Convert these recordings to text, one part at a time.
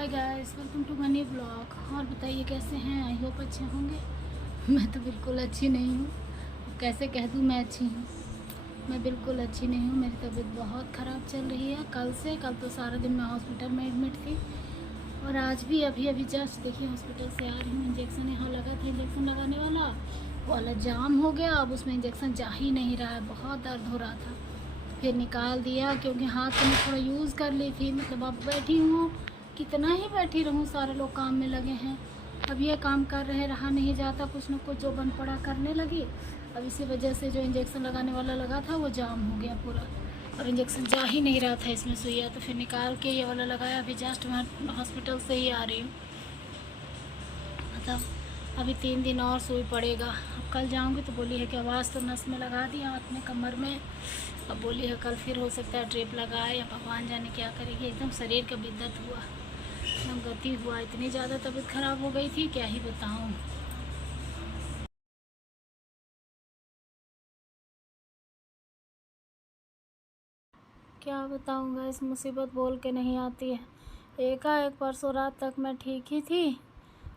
Hi guys, welcome to money blog. और बताइए कैसे हैं। आई होप अच्छे होंगे। मैं तो बिल्कुल अच्छी नहीं हूँ। कैसे कह दूँ मैं अच्छी हूँ। मैं बिल्कुल अच्छी नहीं हूँ। मेरी तबीयत बहुत ख़राब चल रही है कल तो सारा दिन मैं हॉस्पिटल में एडमिट थी। और आज भी अभी जस्ट देखिए हॉस्पिटल से आ रही हूँ। इंजेक्शन यहाँ लगा था, इंजेक्शन लगाने वाला वो वाला जाम हो गया। अब उसमें इंजेक्शन जा ही नहीं रहा है, बहुत दर्द हो रहा था। फिर निकाल दिया क्योंकि हाथ से मैं थोड़ा यूज़ कर ली थी। मतलब अब बैठी हूँ, कितना ही बैठी रहूँ, सारे लोग काम में लगे हैं। अब ये काम कर रहे, रहा नहीं जाता, कुछ न कुछ जो बन पड़ा करने लगी। अब इसी वजह से जो इंजेक्शन लगाने वाला लगा था वो जाम हो गया पूरा, और इंजेक्शन जा ही नहीं रहा था इसमें सुइया। तो फिर निकाल के ये वाला लगाया। अभी जस्ट मैं हॉस्पिटल से ही आ रही हूँ। मतलब अभी 3 दिन और सुई पड़ेगा। अब कल जाऊँगी तो बोली है कि आवाज़ तो नस में लगा दी, हाथ में, कमर में। अब बोली है कल फिर हो सकता है ड्रिप लगाए, या भगवान जाने क्या करेगी। एकदम शरीर का बिद्दत हुआ, एकदम गति हुआ। इतनी ज़्यादा तबीयत ख़राब हो गई थी, क्या ही बताऊँ। क्या बताऊँगा, इस मुसीबत बोल के नहीं आती है। एकाएक परसों रात तक मैं ठीक ही थी,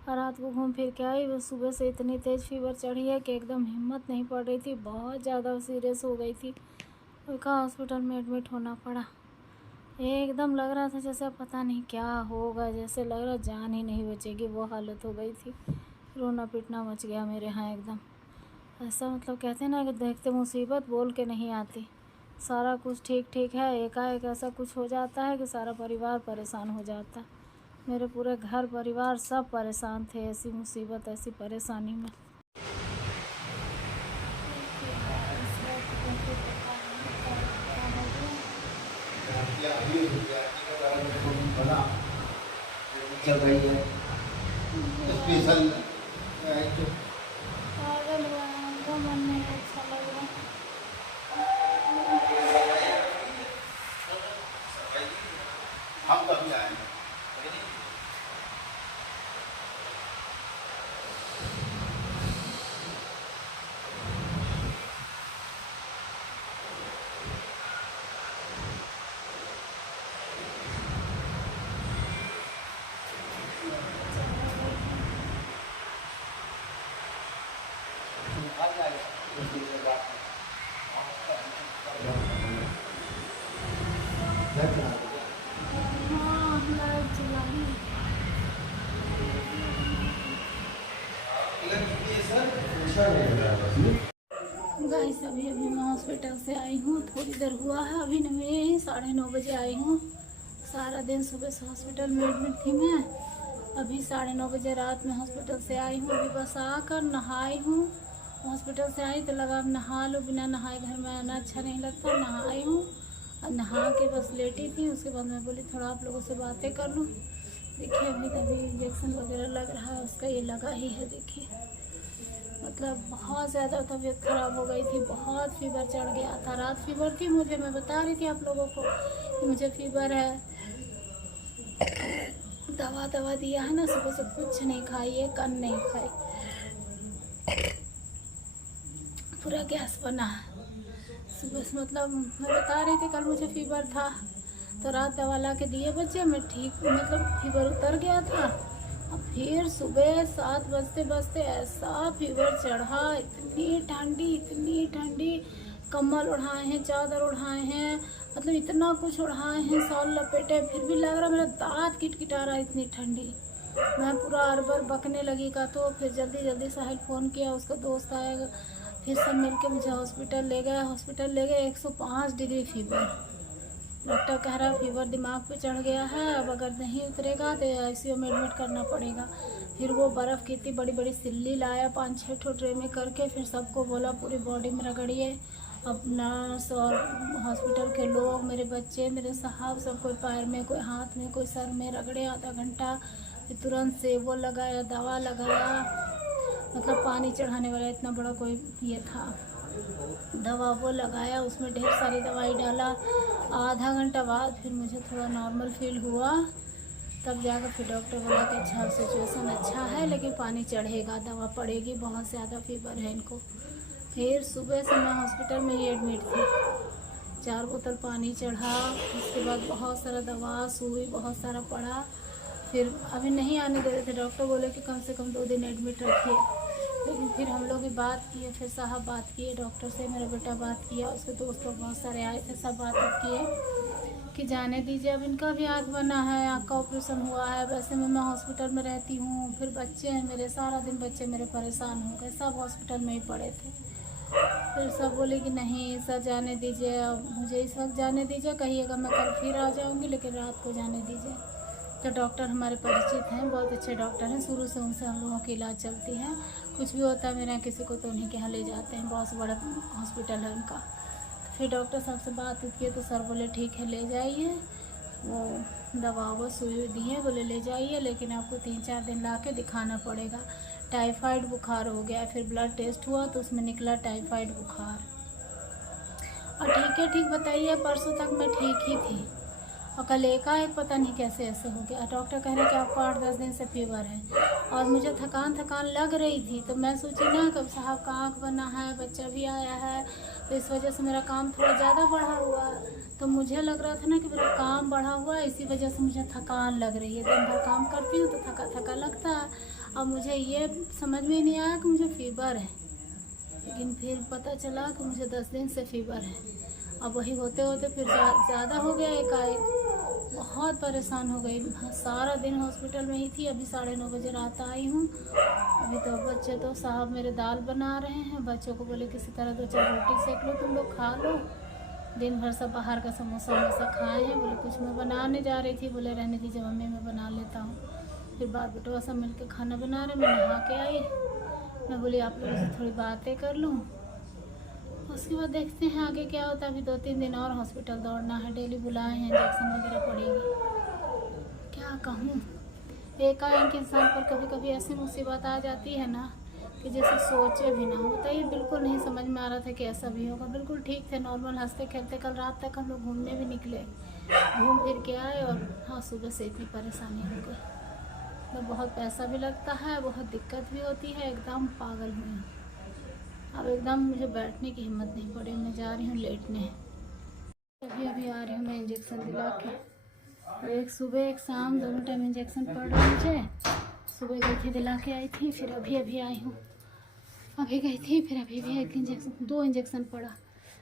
और रात को घूम फिर के आई। वो सुबह से इतनी तेज़ फीवर चढ़ी है कि एकदम हिम्मत नहीं पड़ रही थी, बहुत ज़्यादा सीरियस हो गई थी। उनका हॉस्पिटल में एडमिट होना पड़ा। एकदम लग रहा था जैसे पता नहीं क्या होगा, जैसे लग रहा जान ही नहीं बचेगी, वो हालत हो गई थी। रोना पीटना मच गया मेरे यहाँ एकदम। ऐसा मतलब कहते हैं ना कि देखते मुसीबत बोल के नहीं आती। सारा कुछ ठीक ठीक है, एकाएक ऐसा कुछ हो जाता है कि सारा परिवार परेशान हो जाता। मेरे पूरे घर परिवार सब परेशान थे ऐसी मुसीबत, ऐसी परेशानी में। चल रही है स्पेशल पागल हुआ है, उनका मन नहीं अच्छा लग रहा। हम कभी आएंगे। हाँ, लाइट चलाई। गाइस अभी मैं हॉस्पिटल से आई हूँ, थोड़ी देर हुआ है। अभी मैं 9:30 आई हूँ। सारा दिन सुबह से हॉस्पिटल में एडमिट थी मैं। अभी 9:30 रात में हॉस्पिटल से आई हूँ। अभी बस आकर नहाई हूँ। हॉस्पिटल से आई तो लगा अब नहा लो, बिना नहाए घर में आना अच्छा नहीं लगता। नहाई हूँ और नहा के बस लेटी थी। उसके बाद मैं बोली थोड़ा आप लोगों से बातें कर लूँ। देखिए अभी इंजेक्शन वगैरह लग रहा है उसका, ये लगा ही है देखिए। मतलब बहुत ज़्यादा तबीयत ख़राब हो गई थी, बहुत फीवर चढ़ गया था। रात फीवर थी मुझे, मैं बता रही थी आप लोगों को कि मुझे फीवर है। दवा दिया है ना, सुबह से कुछ नहीं खाई, एक अन्न नहीं खाई, पूरा गैस बना है सुबह से। मतलब मैं बता रही थी कल मुझे फीवर था, तो रात दवा ला के दिए बच्चे, मैं ठीक, मतलब फीवर उतर गया था। अब फिर सुबह 7 बजते बजते ऐसा फीवर चढ़ा, इतनी ठंडी, कम्बल उड़ाए हैं, चादर उड़ाए हैं, मतलब इतना कुछ उड़ाए हैं, शॉल लपेटे, फिर भी लग रहा मेरा दांत किटकिटा रहा, इतनी ठंडी। मैं पूरा अरबर बकने लगी का। तो फिर जल्दी साहिल फ़ोन किया, उसका दोस्त आएगा, फिर सब मिल के मुझे हॉस्पिटल ले गए। 105 डिग्री फीवर। डॉक्टर कह रहा है फीवर दिमाग पे चढ़ गया है, अब अगर नहीं उतरेगा तो आईसीयू में एडमिट करना पड़ेगा। फिर वो बर्फ़ की इतनी बड़ी बड़ी सिल्ली लाया 5-6 ठो ट्रे में करके, फिर सबको बोला पूरी बॉडी में रगड़िए। अब नर्स और हॉस्पिटल के लोग, मेरे बच्चे, मेरे साहब, सब कोई पैर में, कोई हाथ में, कोई सर में रगड़े आधा घंटा। फिर तुरंत से वो लगाया, दवा लगाया, मतलब पानी चढ़ाने वाला इतना बड़ा कोई ये था, दवा वो लगाया, उसमें ढेर सारी दवाई डाला। आधा घंटा बाद फिर मुझे थोड़ा नॉर्मल फील हुआ, तब जाकर फिर डॉक्टर बोला कि अच्छा सिचुएशन अच्छा है, लेकिन पानी चढ़ेगा, दवा पड़ेगी, बहुत ज़्यादा फीवर है इनको। फिर सुबह से मैं हॉस्पिटल में ही एडमिट थी। 4 बोतल पानी चढ़ा, उसके बाद बहुत सारा दवा सुई बहुत सारा पड़ा। फिर अभी नहीं आने दे रहे थे, डॉक्टर बोले कि कम से कम 2 दिन एडमिट रखिए। लेकिन फिर हम लोग भी बात किए, फिर साहब बात किए डॉक्टर से, मेरा बेटा बात किया, उसके दोस्त लोग बहुत सारे आए थे, सब बात किए कि जाने दीजिए, अब इनका भी आँख बना है, आँख का ऑपरेशन हुआ है। वैसे में मैं हॉस्पिटल में रहती हूँ, फिर बच्चे हैं मेरे, सारा दिन बच्चे मेरे परेशान हो गए, सब हॉस्पिटल में ही पड़े थे। फिर सब बोले कि नहीं सर जाने दीजिए, अब मुझे इस वक्त जाने दीजिए, कहिएगा मैं कल फिर आ जाऊँगी, लेकिन रात को जाने दीजिए। तो डॉक्टर हमारे परिचित हैं, बहुत अच्छे डॉक्टर हैं, शुरू से उनसे हम लोगों की इलाज चलती है। कुछ भी होता है मेरे यहाँ किसी को तो उन्हीं के यहाँ ले जाते हैं, बहुत बड़ा हॉस्पिटल है उनका। तो फिर डॉक्टर साहब से बात की तो सर बोले ठीक है ले जाइए, वो दवा वो सुई दी है, बोले ले जाइए, लेकिन आपको 3-4 दिन ला के दिखाना पड़ेगा। टाइफाइड बुखार हो गया, फिर ब्लड टेस्ट हुआ तो उसमें निकला टाइफाइड बुखार। और ठीक बताइए, परसों तक मैं ठीक ही थी और कल एकाएक पता नहीं कैसे ऐसे हो गया। डॉक्टर कह रहे कि आपको 8-10 दिन से फीवर है, और मुझे थकान लग रही थी। तो मैं सोची ना कब साहब का आँख बना है, बच्चा भी आया है, तो इस वजह से मेरा काम थोड़ा ज़्यादा बढ़ा हुआ। तो मुझे लग रहा था ना कि मेरा काम बढ़ा हुआ है, इसी वजह से मुझे थकान लग रही है। दिन भर काम करती हूँ तो थका लगता है। अब मुझे ये समझ में नहीं आया कि मुझे फीवर है, लेकिन फिर पता चला कि मुझे 10 दिन से फीवर है। अब वही होते होते फिर ज़्यादा हो गया एकाएक, बहुत परेशान हो गई। सारा दिन हॉस्पिटल में ही थी, अभी 9:30 बजे रात आई हूँ। अभी तो बच्चे तो साहब मेरे दाल बना रहे हैं, बच्चों को बोले किसी तरह 2-4 रोटी सेक लो, तुम लोग खा लो। दिन भर सब बाहर का समोसा वमोसा खाए हैं। बोले कुछ मैं बनाने जा रही थी, बोले रहने दीजिए मम्मी मैं बना लेता हूँ। फिर बाप बेटवा सब मिल के खाना बना रहे, मैं नहा के आई, मैं बोली आप लोगों से थोड़ी बातें कर लूँ। उसके बाद देखते हैं आगे क्या होता है। अभी 2-3 दिन और हॉस्पिटल दौड़ना है, डेली बुलाए हैं, इंजेक्शन वगैरह पड़ेगी। क्या कहूँ, एकाएक इंसान पर कभी कभी ऐसी मुसीबत आ जाती है ना कि जैसे सोचे भी ना होता। ये बिल्कुल नहीं समझ में आ रहा था कि ऐसा भी होगा। बिल्कुल ठीक थे, नॉर्मल हंसते खेलते, कल रात तक हम लोग घूमने भी निकले, घूम फिर के आए, और हाँ सुबह से इतनी परेशानी हो गई। तो बहुत पैसा भी लगता है, बहुत दिक्कत भी होती है, एकदम पागल हुई। अब एकदम मुझे बैठने की हिम्मत नहीं पड़ी, मैं जा रही हूँ लेटने। अभी आ रही हूँ मैं इंजेक्शन दिला के। एक सुबह एक शाम दोनों टाइम इंजेक्शन पड़ रहा मुझे। सुबह गई थी दिला के आई थी, फिर अभी आई हूँ। अभी गई थी, फिर अभी भी एक इंजेक्शन, 2 इंजेक्शन पड़ा।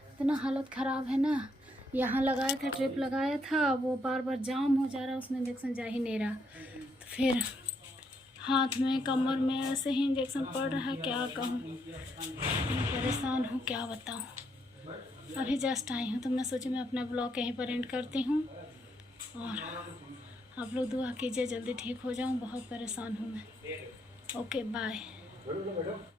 इतना हालत ख़राब है ना, यहाँ लगाया था, ट्रिप लगाया था, वो बार बार जाम हो जा रहा है, उसमें इंजेक्शन जा ही नहीं रहा। तो फिर हाथ में कमर में ऐसे ही इंजेक्शन पड़ रहा है, क्या कहूँ, मैं परेशान हूँ, क्या बताऊँ। अभी जस्ट आई हूँ तो मैं सोची मैं अपना ब्लॉग यहीं पर एंड करती हूँ, और आप लोग दुआ कीजिए जल्दी ठीक हो जाऊँ, बहुत परेशान हूँ मैं। Okay bye.